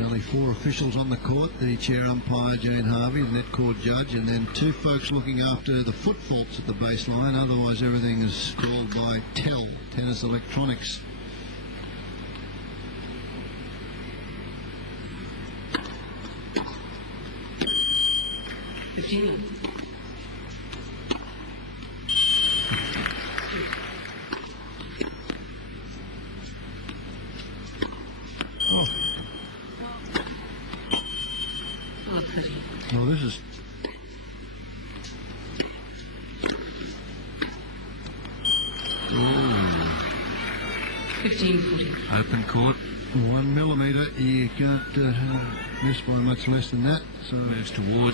Only 4 officials on the court, the chair umpire Jane Harvey, the net court judge, and then 2 folks looking after the foot faults at the baseline. Otherwise everything is called by TEL, Tennis Electronics. Oh. Well, this is... Ooh. 15-40. Open court, 1 millimetre. You can't miss by much less than that. So Moves towards